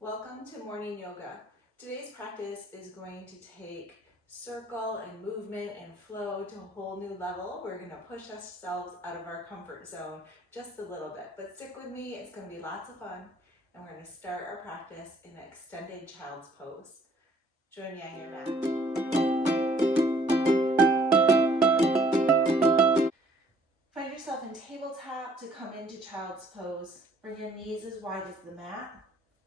Welcome to morning yoga. Today's practice is going to take circle and movement and flow to a whole new level. We're going to push ourselves out of our comfort zone just a little bit, but stick with me. It's going to be lots of fun, and we're going to start our practice in an extended child's pose. Join me on your mat. Find yourself in tabletop to come into child's pose. Bring your knees as wide as the mat.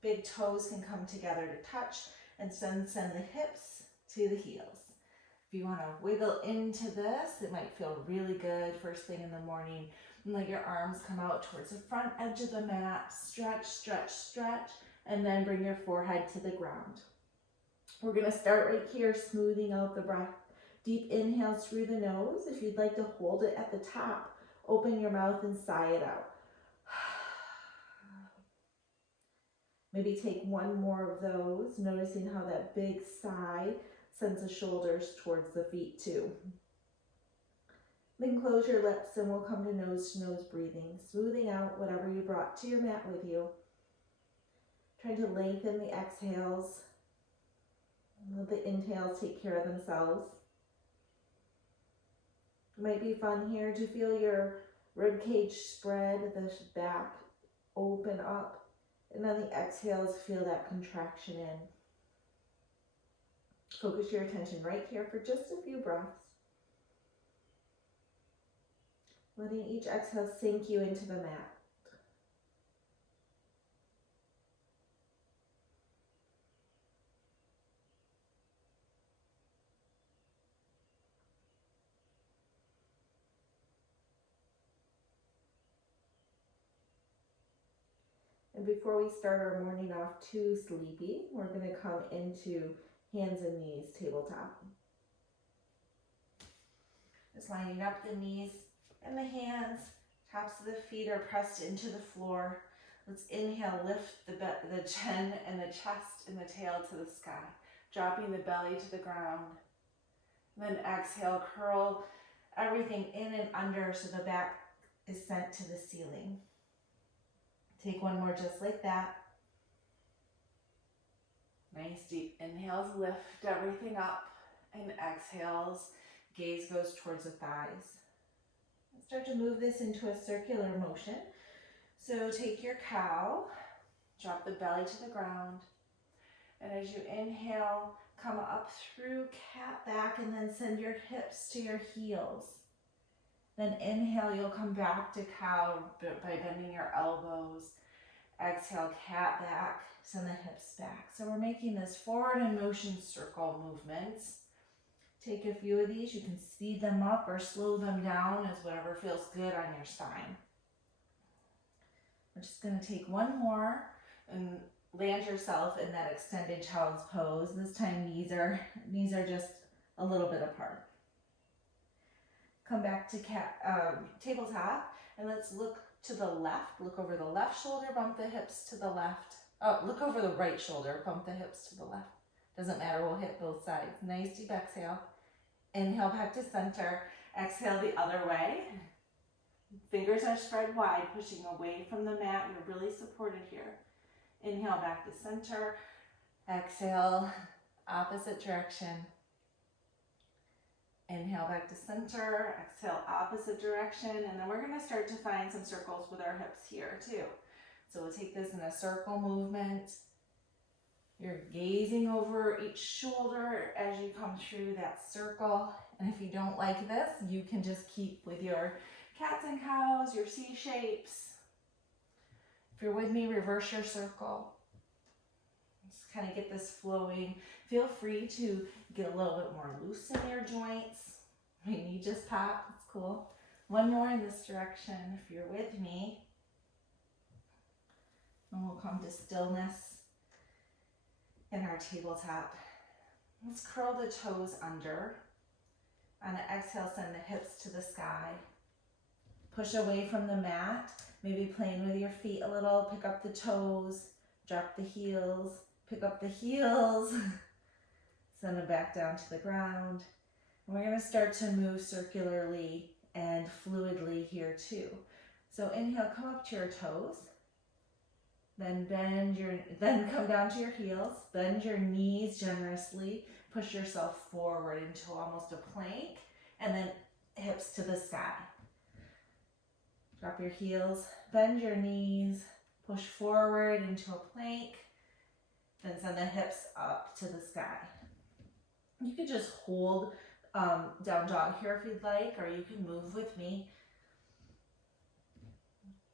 Big toes can come together to touch, and send the hips to the heels. If you want to wiggle into this, it might feel really good first thing in the morning. And let your arms come out towards the front edge of the mat. Stretch, stretch, stretch, and then bring your forehead to the ground. We're going to start right here, smoothing out the breath. Deep inhales through the nose. If you'd like to hold it at the top, open your mouth and sigh it out. Maybe take one more of those, noticing how that big sigh sends the shoulders towards the feet too. Then close your lips and we'll come to nose breathing, smoothing out whatever you brought to your mat with you. Trying to lengthen the exhales. Let the inhales take care of themselves. It might be fun here to feel your rib cage spread, the back open up. And on the exhales, feel that contraction in. Focus your attention right here for just a few breaths. Letting each exhale sink you into the mat. And before we start our morning off too sleepy, we're going to come into hands and knees tabletop. Just lining up the knees and the hands. Tops of the feet are pressed into the floor. Let's inhale, lift the chin and the chest and the tail to the sky, dropping the belly to the ground. And then exhale, curl everything in and under so the back is sent to the ceiling. Take one more just like that. Nice deep inhales, lift everything up, and exhales, gaze goes towards the thighs. Start to move this into a circular motion. So take your cow, drop the belly to the ground, and as you inhale, come up through cat back and then send your hips to your heels. Then inhale, you'll come back to cow by bending your elbows. Exhale, cat back, send the hips back. So we're making this forward in motion circle movements. Take a few of these. You can speed them up or slow them down as whatever feels good on your spine. We're just going to take one more and land yourself in that extended child's pose. This time knees are just a little bit apart. Come back to tabletop, and let's look to the left. Look over the left shoulder, bump the hips to the left. Oh, look over the right shoulder, bump the hips to the left. Doesn't matter, we'll hit both sides. Nice deep exhale. Inhale back to center. Exhale the other way. Fingers are spread wide, pushing away from the mat. You're really supported here. Inhale back to center. Exhale, opposite direction. Inhale back to center, exhale opposite direction, and then we're going to start to find some circles with our hips here too. So we'll take this in a circle movement. You're gazing over each shoulder as you come through that circle. And if you don't like this, you can just keep with your cats and cows, your C shapes. If you're with me, reverse your circle. Just kind of get this flowing. Feel free to get a little bit more loose in your joints. My knee just popped, it's cool. One more in this direction if you're with me. And we'll come to stillness in our tabletop. Let's curl the toes under. On an exhale, send the hips to the sky. Push away from the mat, maybe playing with your feet a little. Pick up the toes, drop the heels, pick up the heels. Send them back down to the ground. And we're going to start to move circularly and fluidly here too. So inhale, come up to your toes. Then come down to your heels, bend your knees generously, push yourself forward into almost a plank, and then hips to the sky. Drop your heels, bend your knees, push forward into a plank, then send the hips up to the sky. You could just hold down dog here if you'd like, or you can move with me.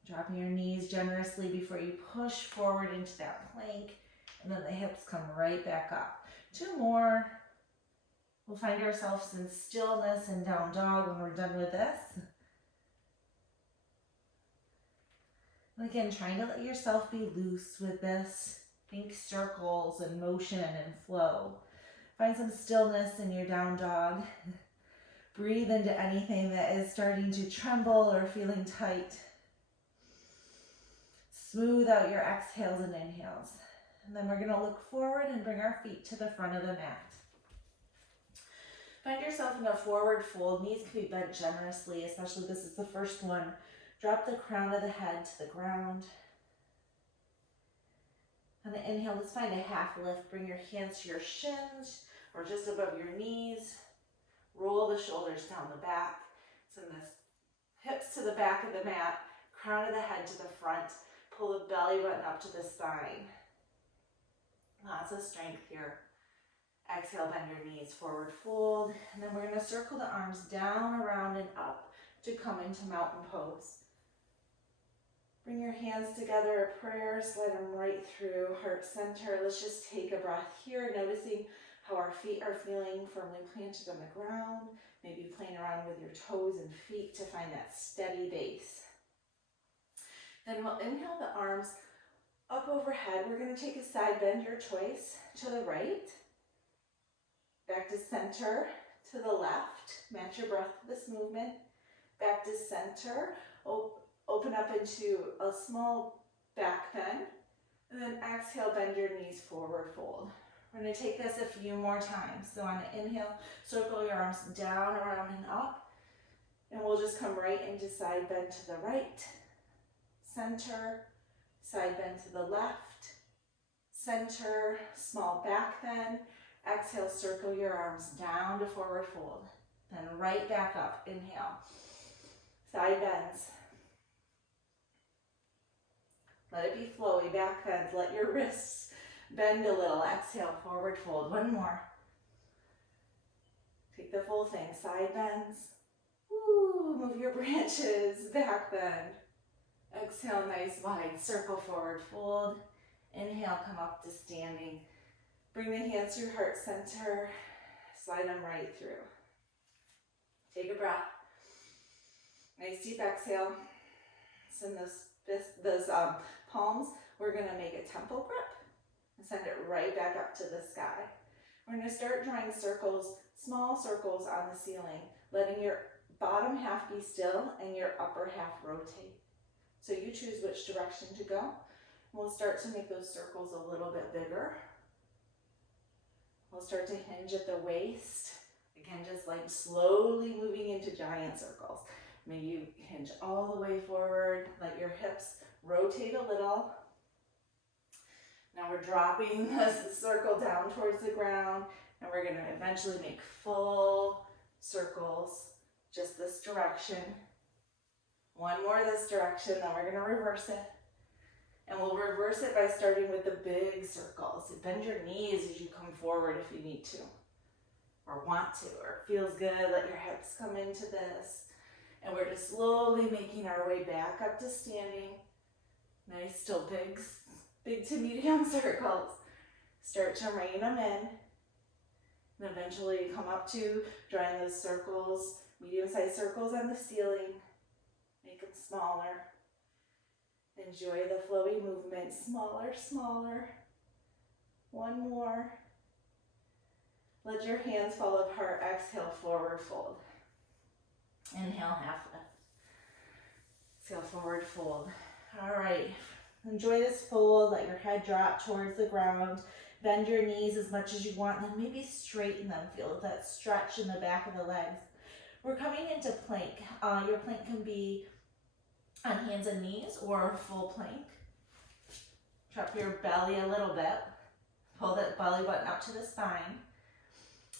Dropping your knees generously before you push forward into that plank, and then the hips come right back up. 2 more. We'll find ourselves in stillness and down dog when we're done with this. And again, trying to let yourself be loose with this. Think circles and motion and flow. Find some stillness in your down dog. Breathe into anything that is starting to tremble or feeling tight. Smooth out your exhales and inhales. And then we're going to look forward and bring our feet to the front of the mat. Find yourself in a forward fold. Knees can be bent generously, especially this is the first one. Drop the crown of the head to the ground. On the inhale, let's find a half lift. Bring your hands to your shins or just above your knees. Roll the shoulders down the back. Send the hips to the back of the mat. Crown of the head to the front. Pull the belly button up to the spine. Lots of strength here. Exhale, bend your knees, forward fold. And then we're going to circle the arms down, around, and up to come into mountain pose. Bring your hands together, a prayer, slide them right through heart center. Let's just take a breath here, noticing how our feet are feeling firmly planted on the ground. Maybe playing around with your toes and feet to find that steady base. Then we'll inhale the arms up overhead. We're going to take a side bend, your choice, to the right. Back to center, to the left. Match your breath with this movement. Back to center. Open up into a small back bend. And then exhale, bend your knees, forward fold. We're going to take this a few more times. So on an inhale, circle your arms down, around, and up. And we'll just come right into side bend to the right. Center, side bend to the left. Center, small back bend. Exhale, circle your arms down to forward fold. Then right back up, inhale. Side bends. Let it be flowy, back bends. Let your wrists bend a little. Exhale, forward fold. One more. Take the full thing. Side bends. Woo, move your branches. Back bend. Exhale, nice wide circle, forward fold. Inhale, come up to standing. Bring the hands to your heart center. Slide them right through. Take a breath. Nice deep exhale. Send those palms. We're going to make a temple grip and send it right back up to the sky. We're going to start drawing circles, small circles on the ceiling, letting your bottom half be still and your upper half rotate. So you choose which direction to go. We'll start to make those circles a little bit bigger. We'll start to hinge at the waist. Again, just like slowly moving into giant circles. Maybe you hinge all the way forward, let your hips rotate a little. Now we're dropping the circle down towards the ground, and we're going to eventually make full circles, just this direction. One more this direction, then we're going to reverse it. And we'll reverse it by starting with the big circles. So bend your knees as you come forward if you need to, or want to, or it feels good. Let your hips come into this. And we're just slowly making our way back up to standing. Nice, still big to medium circles. Start to rein them in. And eventually come up to drawing those circles, medium-sized circles on the ceiling. Make them smaller. Enjoy the flowy movement. Smaller, smaller. One more. Let your hands fall apart. Exhale, forward fold. Inhale, half lift. Exhale, forward fold. All right. Enjoy this fold. Let your head drop towards the ground. Bend your knees as much as you want, and then maybe straighten them. Feel that stretch in the back of the legs. We're coming into plank. Your plank can be on hands and knees or full plank. Drop your belly a little bit. Pull that belly button up to the spine.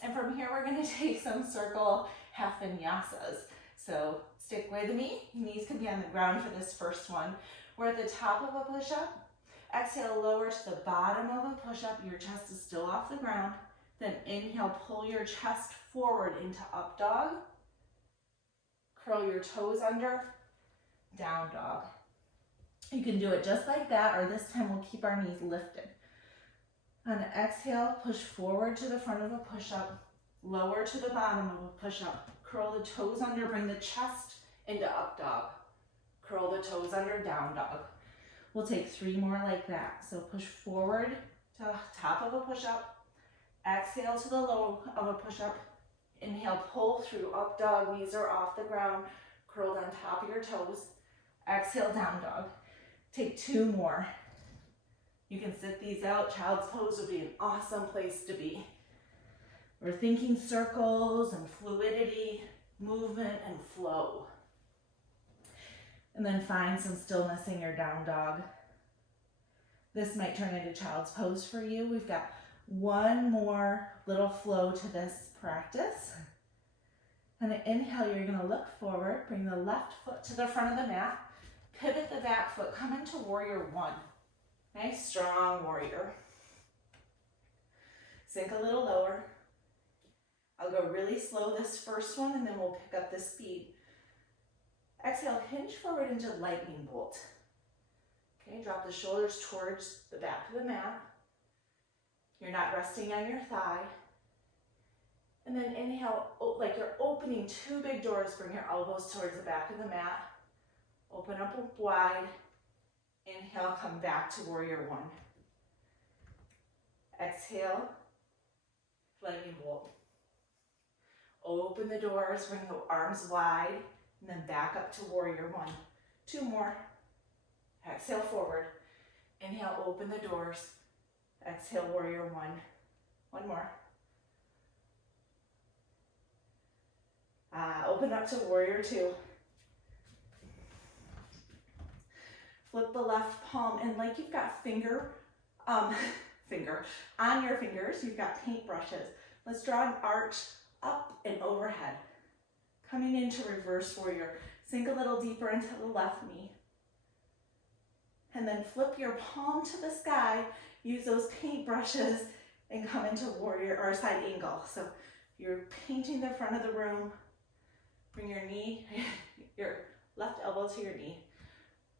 And from here, we're gonna take some circle half vinyasas. So stick with me. Knees can be on the ground for this first one. We're at the top of a push-up. Exhale, lower to the bottom of a push-up. Your chest is still off the ground. Then inhale, pull your chest forward into up dog. Curl your toes under, down dog. You can do it just like that, or this time we'll keep our knees lifted. On an exhale, push forward to the front of a push-up, lower to the bottom of a push-up. Curl the toes under, bring the chest into up dog. Curl the toes under, down dog. We'll take 3 more like that. So push forward to the top of a push-up. Exhale to the low of a push-up. Inhale, pull through up dog, knees are off the ground, curled on top of your toes. Exhale, down dog. Take 2 more. You can sit these out. Child's pose would be an awesome place to be. We're thinking circles and fluidity, movement and flow. And then find some stillness in your down dog. This might turn into child's pose for you. We've got 1 more little flow to this practice. And inhale, you're gonna look forward, bring the left foot to the front of the mat, pivot the back foot, come into warrior 1. Nice, strong warrior. Sink a little lower. I'll go really slow this first one, and then we'll pick up the speed. Exhale, hinge forward into lightning bolt. Okay, drop the shoulders towards the back of the mat. You're not resting on your thigh. And then inhale, like you're opening 2 big doors, bring your elbows towards the back of the mat. Open up wide. Inhale, come back to warrior 1. Exhale, lightning bolt. Open the doors, bring the arms wide, and then back up to warrior 1. 2 more. Exhale, forward. Inhale, open the doors. Exhale, warrior 1. 1 more. Open up to warrior 2. Flip the left palm, and like you've got finger on your fingers, you've got paintbrushes. Let's draw an arch up and overhead. Coming into reverse warrior. Sink a little deeper into the left knee. And then flip your palm to the sky. Use those paintbrushes and come into warrior or side angle. So you're painting the front of the room. Bring your knee, your left elbow to your knee.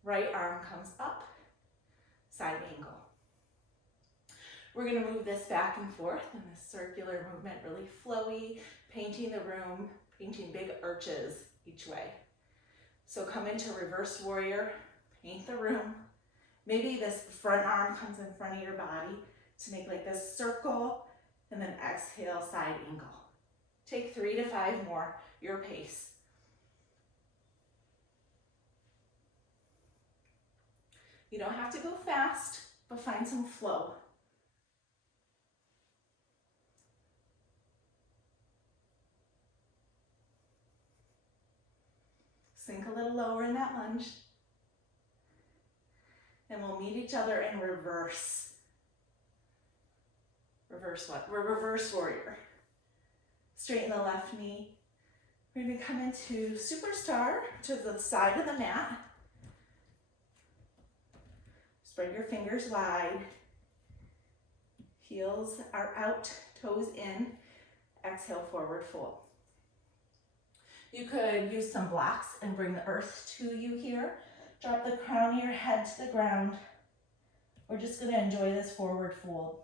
Right arm comes up, side angle. We're gonna move this back and forth in this circular movement, really flowy, painting the room, painting big arches each way. So come into reverse warrior, paint the room. Maybe this front arm comes in front of your body to make like this circle, and then exhale, side angle. Take 3 to 5 more, your pace. You don't have to go fast, but find some flow. Sink a little lower in that lunge. And we'll meet each other in reverse. Reverse what? We're reverse warrior. Straighten the left knee. We're going to come into superstar to the side of the mat. Spread your fingers wide. Heels are out, toes in. Exhale, forward fold. You could use some blocks and bring the earth to you here. Drop the crown of your head to the ground. We're just going to enjoy this forward fold.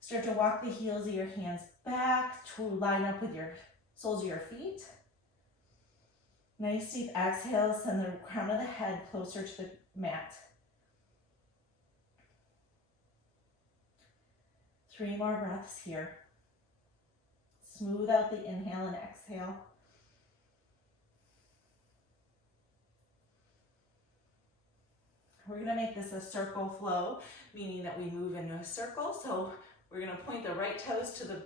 Start to walk the heels of your hands back to line up with your soles of your feet. Nice deep exhale, send the crown of the head closer to the mat. 3 more breaths here. Smooth out the inhale and exhale. We're going to make this a circle flow, meaning that we move into a circle. So we're going to point the right toes to the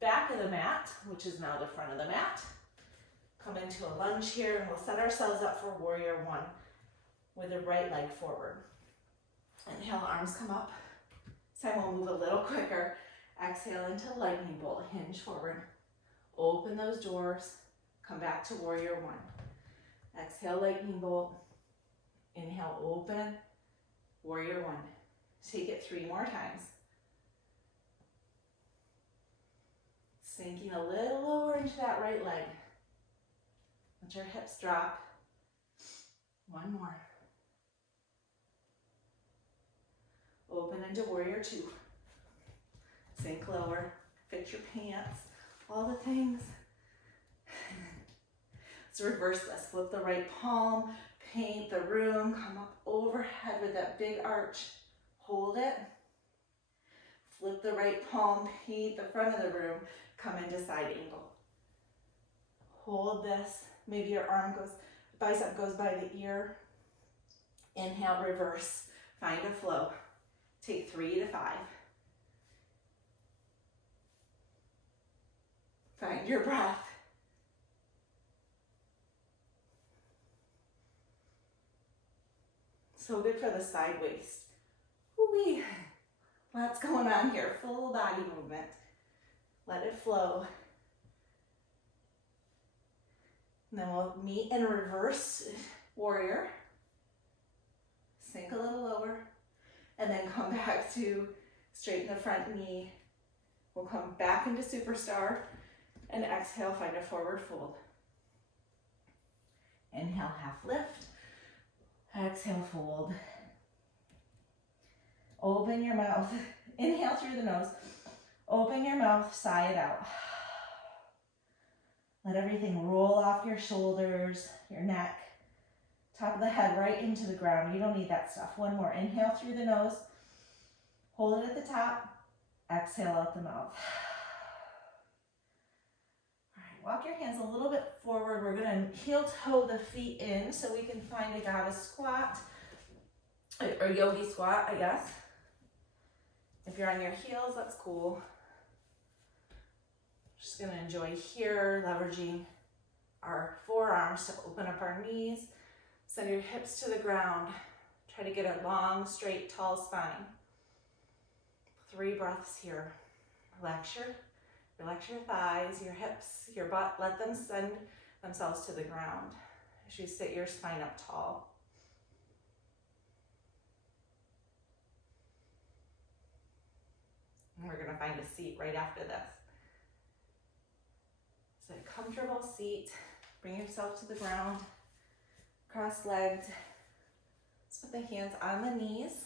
back of the mat, which is now the front of the mat. Come into a lunge here, and we'll set ourselves up for warrior 1 with the right leg forward. Inhale, arms come up. This time we'll move a little quicker. Exhale into lightning bolt, hinge forward. Open those doors, come back to warrior one. Exhale, lightning bolt. Inhale, open, warrior one. Take it 3 more times. Sinking a little lower into that right leg. Let your hips drop. 1 more. Open into warrior two. Sink lower, fit your pants, all the things. Let's reverse this. Flip the right palm, paint the room, come up overhead with that big arch. Hold it. Flip the right palm, paint the front of the room, come into side angle. Hold this. Maybe your bicep goes by the ear. Inhale, reverse. Find a flow. Take 3 to 5. Find your breath. So good for the side waist. Woo-wee. Lots going on here. Full body movement. Let it flow. And then we'll meet in reverse warrior. Sink a little lower. And then come back to straighten the front knee. We'll come back into superstar. And exhale, find a forward fold. Inhale, half lift. Exhale, fold. Open your mouth. Inhale through the nose. Open your mouth, sigh it out. Let everything roll off your shoulders, your neck, top of the head right into the ground. You don't need that stuff. 1 more. Inhale through the nose. Hold it at the top. Exhale out the mouth. All right, walk your hands a little bit forward. We're going to heel toe the feet in so we can find a goddess squat or yogi squat, I guess. If you're on your heels, that's cool. Just going to enjoy here, leveraging our forearms to open up our knees. Send your hips to the ground. Try to get a long, straight, tall spine. 3 breaths here. Relax your thighs, your hips, your butt. Let them send themselves to the ground as you sit your spine up tall. And we're going to find a seat right after this. So a comfortable seat. Bring yourself to the ground. Cross-legged. Let's put the hands on the knees.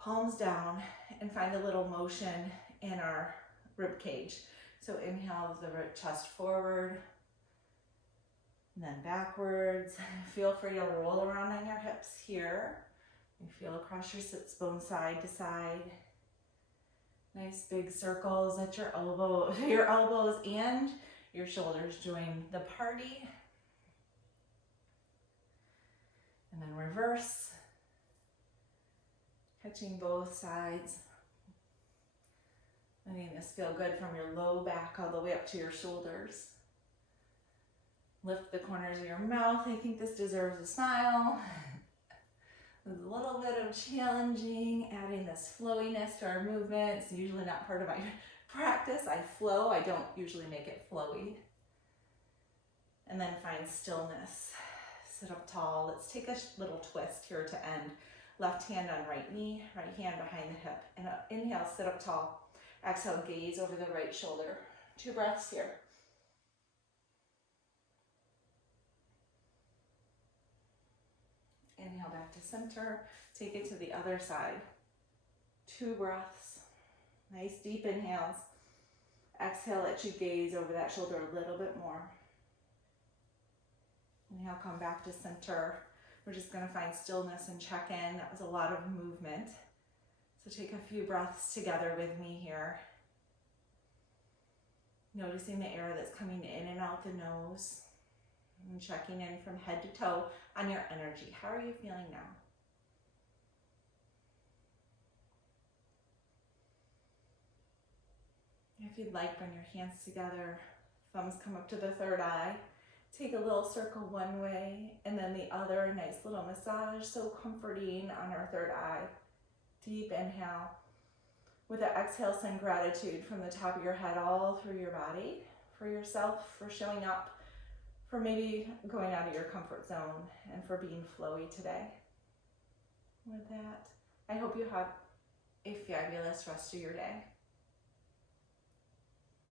Palms down, and find a little motion in our rib cage. So inhale the chest forward, and then backwards. Feel free to roll around on your hips here. You feel across your sits bone side to side. Nice big circles at your elbows and your shoulders join the party. And then reverse. Catching both sides. Letting this feel good from your low back all the way up to your shoulders. Lift the corners of your mouth. I think this deserves a smile. There's a little bit of challenging, adding this flowiness to our movement. It's usually not part of my practice. I flow. I don't usually make it flowy. And then find stillness. Sit up tall. Let's take a little twist here to end. Left hand on right knee, right hand behind the hip. And inhale, sit up tall. Exhale, gaze over the right shoulder. 2 breaths here. Inhale back to center. Take it to the other side. 2 breaths. Nice deep inhales. Exhale, let you gaze over that shoulder a little bit more. Inhale, come back to center. We're just going to find stillness and check in. That was a lot of movement. So take a few breaths together with me here. Noticing the air that's coming in and out the nose. And checking in from head to toe on your energy. How are you feeling now? If you'd like, bring your hands together. Thumbs come up to the third eye. Take a little circle one way and then the other, a nice little massage, so comforting on our third eye. Deep inhale. With an exhale, send gratitude from the top of your head all through your body, for yourself, for showing up, for maybe going out of your comfort zone, and for being flowy today. With that, I hope you have a fabulous rest of your day.